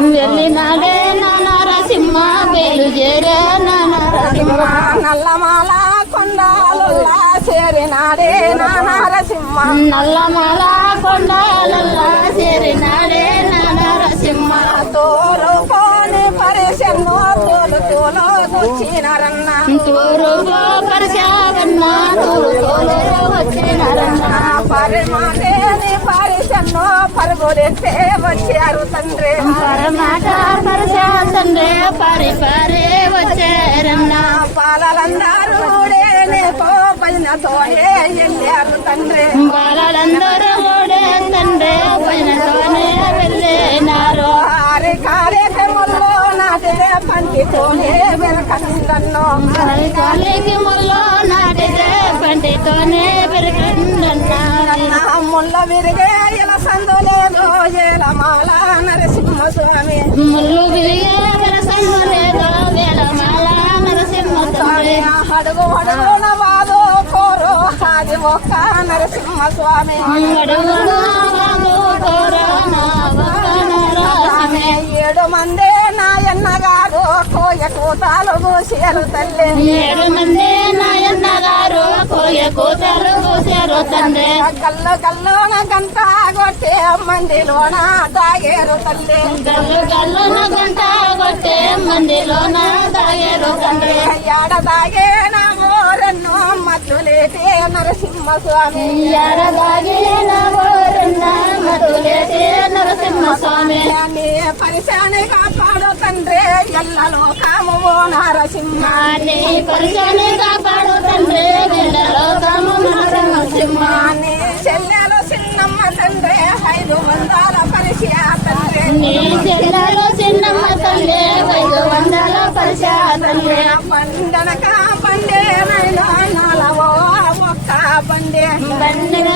వెళ్ళినాడే నారసింహ బయలుదేరే నారసింహ. నల్లమాల కొండాలల్లా చేరినాడే నారసింహ. నల్లమల కొండలల్లా చేరినాడే నారసింహ. తోలు పోని పరిశన్నో తోలు తోలు పరిశావన్న తూరు పరిశన్నో పరుగులెత్తే వచ్చారు తండ్రి పరమాట పరిశాతండ్రే పరి పరే వచ్చారన్న పాలలందరూ ఊడేనేకో భజనతోనే వెళ్ళారు తండ్రి బాలందరూ ఓడే తండ్రి వెళ్ళినారు కార్యక్రమంలో నాటిదే పంటితోనే పంటితోనే పెరగండన్నారు నా ముళ్ళ విరిగే ఇలా సందు లేదు ఏల మాల నరసింహస్వామి. ముళ్ళు విరిగే నరసింహ లేదో వేలమాల నరసింహ తండ్రి అడుగు అడుగున బాదు కోరు అది ఒక్క నరసింహస్వామి. అడుగుడు వాగు కోరనా కోయ కూతాలు కూసారు తల్లి. ఏడు మంది నాయన్న గారు కోయ కూతలు కూసారు తండ్రి కళ్ళు కల్లోన గంట కొట్టే మందిలోన దాగేరు తల్లి. గంట కొట్టే మందిలోన తండ్రి మోరన్నో నవోరన్న మధులేటి నరసింహ స్వామి నీ పరిశాని కాపాడు తండ్రి ఎల్లలో కాము ఓ నరసింహ. నీ పరిశాని కాపాడు తండ్రి వీళ్ళలో కాము నరసింహ. నీ చెల్లెలు చిన్నమ్మ తండ్రి ఐదు వందల పరిచయ తండ్రి. నీ చెల్లెలు చిన్నమ్మ తల్లి ఐదు వందల పరిశా తండ్రి. పండనక పండే నైనా నాలవో ఒక్క పండే బండిన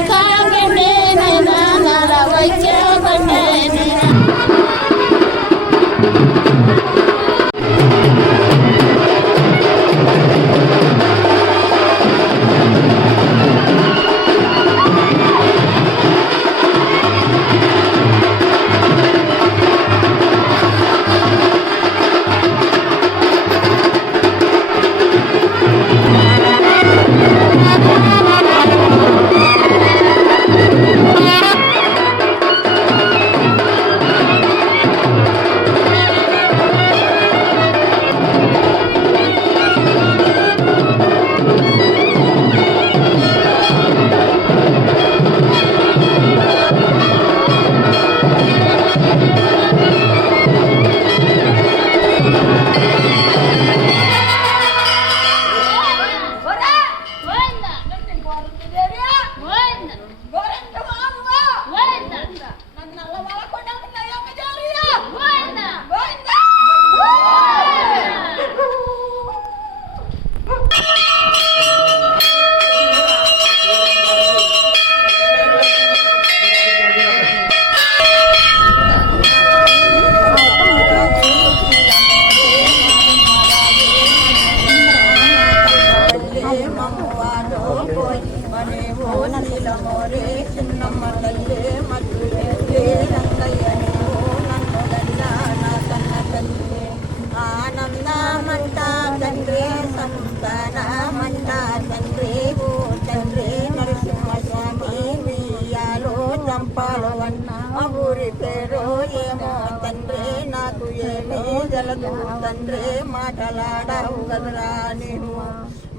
నీవు.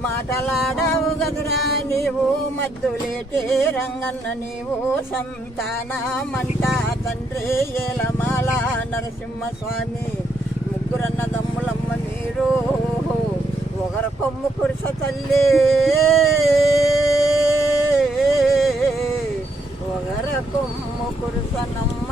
మాటలాడవు గదురా నీవు మద్దులేటే రంగన్న నీవు. సంతానమంట తండ్రి ఏలమాల నరసింహస్వామి ముగ్గురన్న దమ్ములమ్మ మీరు ఒకరు కొమ్ము కురుస తల్లి. ఒకరు కొమ్ము కురుసనమ్మ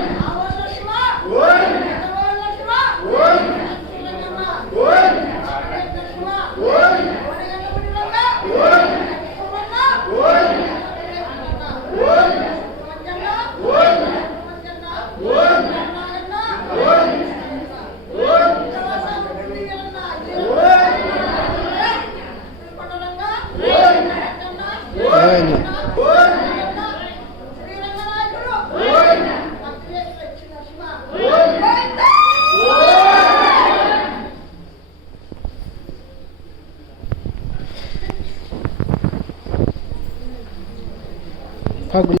Pag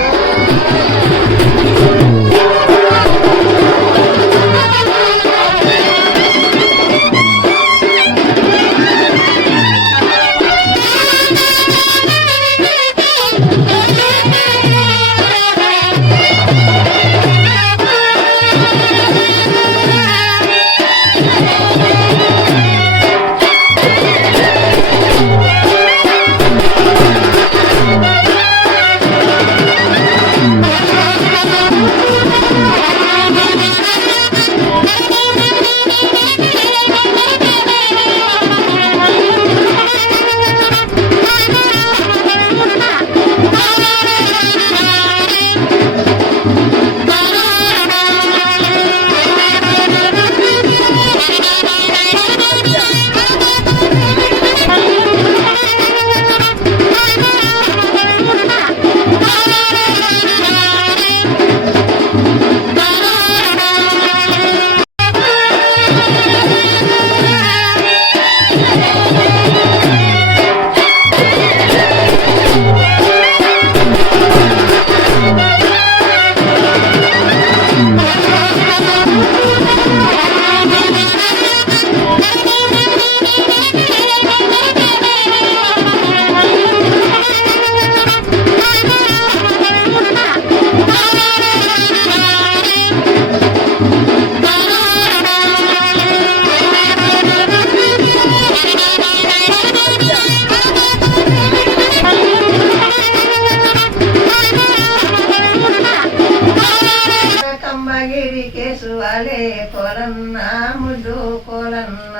వాలే కోలన్న ముద్దు కోలన్న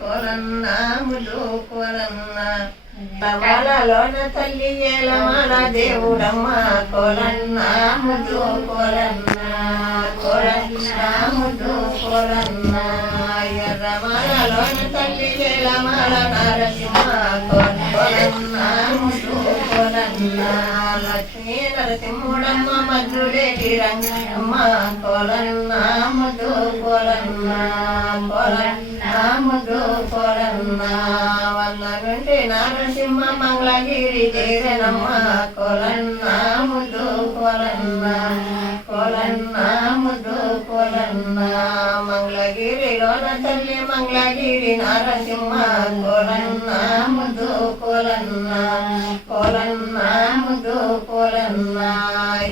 కోలన్న ముద్దు కోలన్న రమణలోన తల్లి ఏలమల దేవుడమ్మ కోలన్న ముద్దు కోలన్న కోలన్న ముద్దు కోలన్న ఎర్రమలలోన తల్లి ఏలమల నరసింహ కోలన్న ముద్దు కోలన్న లక్ష్మీ నరసింహుడమ్మ మధురేటి రంగమ్మ కోలన్న ముద్దు కోలన్న కోలన్న ముద్దు కోలన్న వల్ల నుండి నరసింహ మంగళగిరి చేరనమ్మ కోలన్న ముద్దు కోలన్న కోలన్న ముద్దు కోలన్న మంగళగిరిలోన తల్లి మంగళగిరి నరసింహ కోలన్న ముద్దు కోలన్న కోలన్న ముద్దు కోలన్న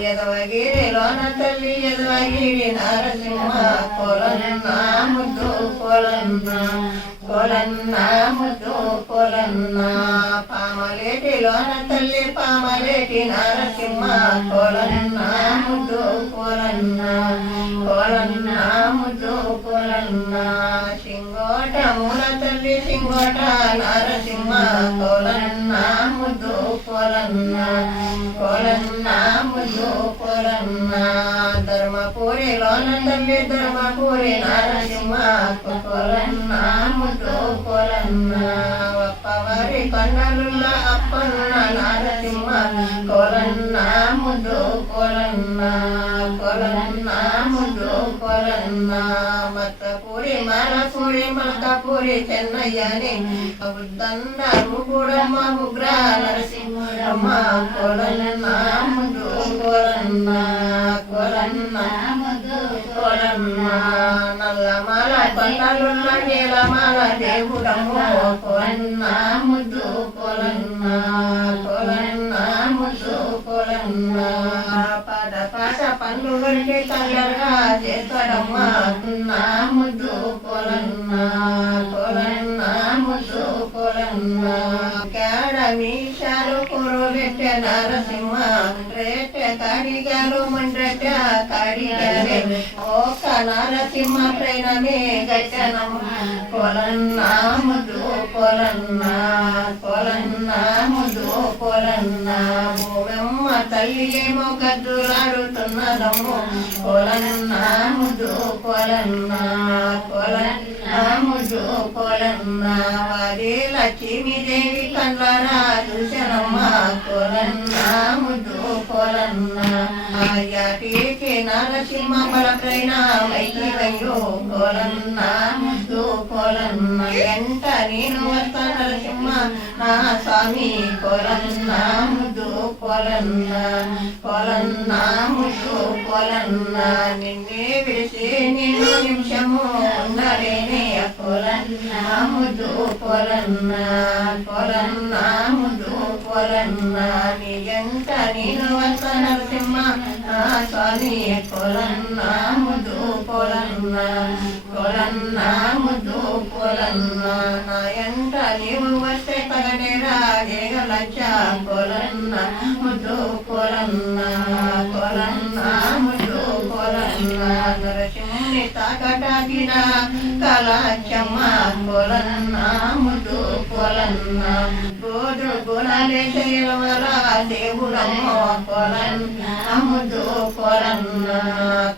ఎదవగిరిలోన తల్లి ఎదవగిరి నారసింహ కోలన్న ముద్దు కోలన్న కోలన్న ముద్దు కోలన్న పామలేటిలోన తల్లి పామలేటి నరసింహ. కోలన్న ముద్దు కోలన్న కోలన్న ముద్దు సింగోట మూల తల్లి సింగోట నరసింహ. కోలన్న ముద్దు కోలన్న కోలన్న ముద్దు కోలన్న ధర్మపురిలోన తల్లి ధర్మపురి నరసింహ కోలన్న వారి కన్నరుల అప్పన్న నరసింహ కొలన్నా ముద్దు కొలన్నా కొలన్నా ముద్దు కొలన్నా. మత్తపురి మలపూరి మత్తపురి చెన్నయ్యని బుద్ధన్న ముగుడమ్మ ముగ్ర నరసింహమ్మ కొలన్నా ముద్దు కొలన్నా కొలన్నా ముద్దు కోలన్న. నల్లమల కొండలున్న నీలమల దేవుడమ్మ కోలన్న ముద్దు కోలన్న కోలన్న ముద్దు కోలన్న పద పద పండు గడికి నా ముద్దు ముద్దు నరసింహ నరసింహ ప్రేణమే గట్టనమ్మ కోలన్న ముద్దు పొలన్నా కోలన్న ముద్దు కోలన్న భూమమ్మ తల్లి ఏమో గద్దులాడుతున్నదమ్ము కోలన్న ముద్దు పొలన్నా కోలన్న వారి లక్ష్మీదేవి కళ్ళరా చూసనమ్మ కోలన్న పొలన్నా నరసింహ బలపైన వైద్యో కోలన్న ముద్దు కోలన్న ఎంట నేను వస్తా నరసింహ నా స్వామి కోలన్న ముద్దు కోలన్న కోలన్న ముద్దు కోలన్న నిన్నే విడిసి నిమిషము ఉండలేనే కోలన్న ముద్దు కోలన్న కోలన్న ముద్దు కోలన్న ఎంత ఎంట నేను నరసింహ నా స్వామి కోలన్న ముద్దు కోలన్న కోలన్న ముద్దు కోలన్న. నా ఎంట నీవు వస్తే తగనేరా జయగలచ్చ కోలన్న ముద్దు కోలన్న కోలన్న ముద్దు కోలన్న. నరసింహుని తాకటాగిన కళాచమ్మ కోలన్న ముద్దు కోలన్న గోడు గుణాలే శైలవల దేవుడమ్మ కొలన్న అముదు కోలన్న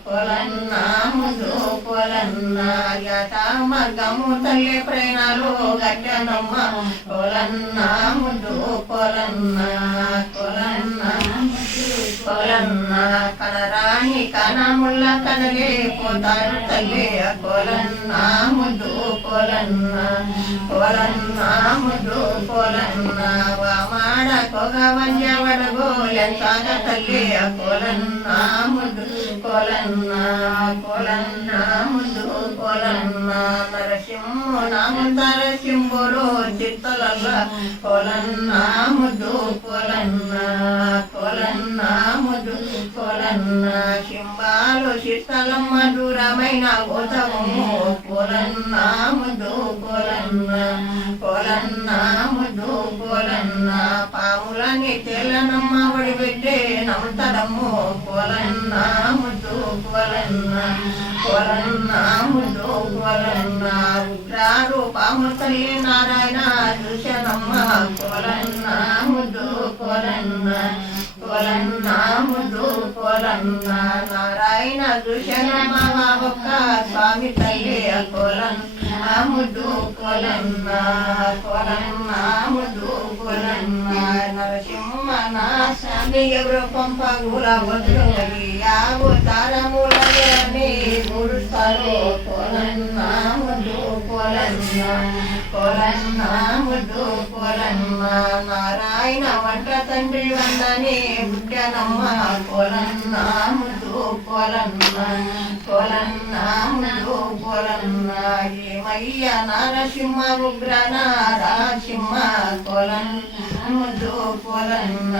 కోలన్న ముద్దు కోలన్న యట తల్లి ప్రేణలు గట్టనమ్మ కోలన్న ముద్దు కోలన్న కొలన్న కోలన్న కనరాని కనముల్ల కనలే పోతారు తల్లి. కోలన్న ముద్దు కోలన్న కోలన్న ముద్దు కోలన్న వామాడ కొగవన్య వడగోలెంతాగ తల్లి కోలన్న ముద్దు కోలన్న కోలన్న ముద్దు కోలన్న నరసింహ నాము నరసింహుడు చిత్తలల్ల కోలన్న ముద్దు కోలన్న కోలన్న ముద్దు కోలన్న సింబాలు చిత్తలమ్మ దూరమైన గోతము కోలన్న ముద్దు కోలన్న కోలన్న ముద్దు కోలన్న పాములని తెల్లనమ్మ ఒడి బిడ్డ అంటే నమ్ముతాడమ్ము కోలన్న ముద్దు కోలన్న కోలన్న ముద్దు కోలన్న ఉగ్రారూపము తల్లి నారాయణ చూశానమ్మ కోలన్న ముదు కోలన్న కోలన్న ముద్దు కోలన్న నారాయణ చూశానమ్మ ఒక్క స్వామి తల్లి కోలన్న ముద్దు కోలన్న కోలన్న ముద్దు కోలన్న నరసింహ నా స్వామి ఎవరు పంపగుల వద్దు యావు తారములని మూడు సార్లు కోలన్న ముద్దు కోలన్న కోలన్న ముద్దు నారాయణ వంట తండ్రి వందని బుట్టనమ్మ కోలన్న కోలన్న కోలన్న ముద్దు కోలన్న ఏమయ్య నరసింహ ఉగ్రన రాసింహ కోలన్న ముద్దు కోలన్న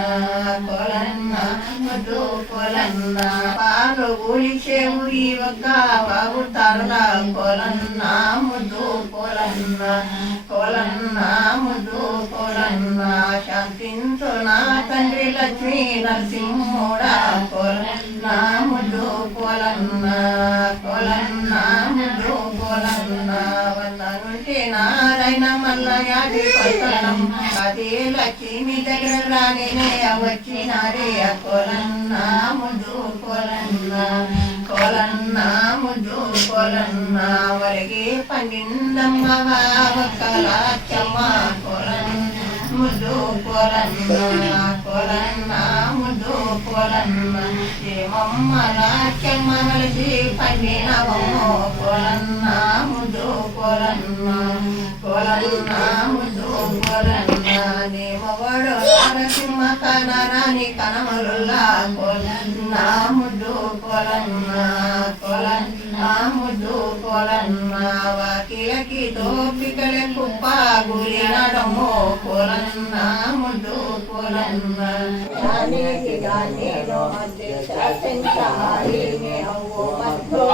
కోలన్న పాలు ఊలిచేవు ఈ ఒక్క బాబు తరుణ కోలన్న ముద్దు కోలన్న కోలన్న ముద్దు కోలన్న శాంతించు నా తండ్రి లక్ష్మీ నరసింహుడా కోలన్న ముద్దు కోలన్న కోలన్న ముద్దు కోలన్న వందనుంటే నారాయణ మల్లయాది పట్టణం. అదే లక్ష్మి దగ్గర రానినే వచ్చినారే కోలన్న ముద్దు కోలన్న కోలన్న ముద్దు కోలన్న వరగే పండిందమ్మ ఒక్కలాచమ్మ కోలన్న ముద్దు కోలన్న కొరన్న ముద్దు కోలన్న ఏమమ్మ లాచమ్మ కలిసి పండినవమ్మో కోలన్న ముద్దు కోలన్న కోలన్న ముద్దు కోలన్న నేమవడు నరసింహ కనరాని కనమరుల్లా కోలన్న ముద్దు కోలన్న కోలన్న ముద్దు కోలన్న వాకిలకి తోపికలే కుప్ప గురినడమ్మో కోలన్న ముద్దు కోలన్న. గానికి గానేనో అంతే అవ్వో మధ్యో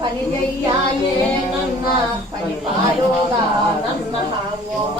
పని చెయ్యాలి నన్న పని పాయోగా నన్న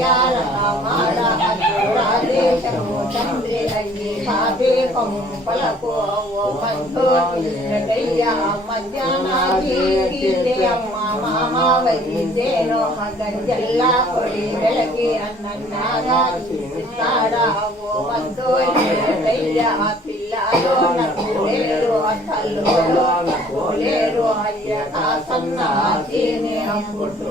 మధ్యో అప్పో కొండాలిడా నాడి పలకు కొడి వెలకి పిల్లలో నక్కులేరు అసలు నక్కులేరు అయ్య కాసన్న అమ్ముడు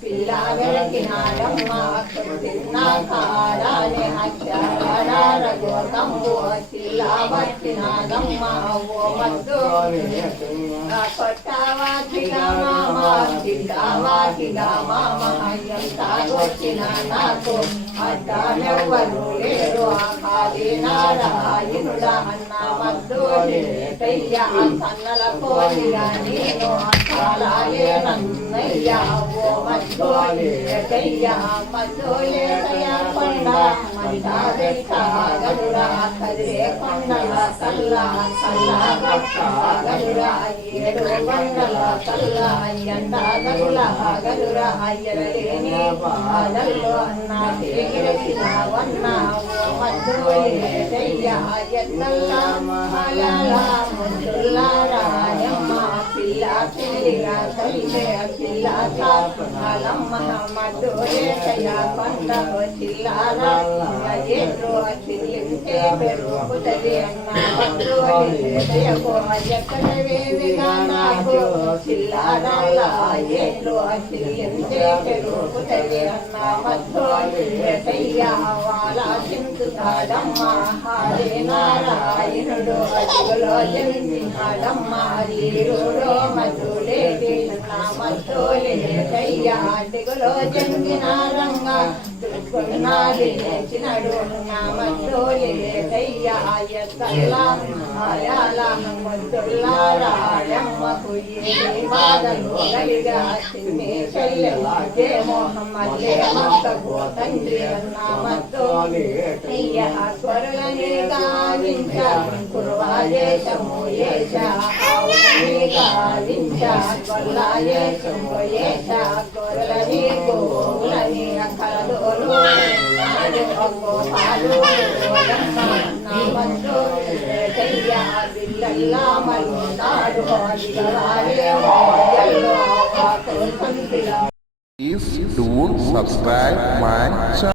పిల్ల వెలకినాడమ్మ తిన్న కాడానే అచ్చాడార గోతంబు శిల్లా వచ్చినాడమ్మ అవ్వో మద్దు కొట్టవాటిగా మామ దిగావాటిగా మామ ఎంత వచ్చిన నాకు అడ్డాలెవ్వరు లేరు ఆ కాది నారాయణుడ అన్న మద్దోని పెయ్య సన్నల కోరిగా నేను అట్లాయే నన్నయ్య ఓ మద్దోని పెయ్య మద్దోలే తయా కొండ. మందాదే కదిరే కొండల కల్ల కల్ల గరుడా ఏడు వందల కల్ల ఎండ గరుల గరురా అయ్యలేని అన్న వన్న నారాయణుడు అడుగులో జన్మించాడమ్మ హరిరుడో మధు నామస్తోలే దిగులో చెందిన రంగా ఆయాల ముద్దుల్లారాయమ్మకు ఏ బాధలు కలిగా మోహమ్మల్లే తండ్రి గావించ కుర్వాదేశము ఏష Please do subscribe my channel.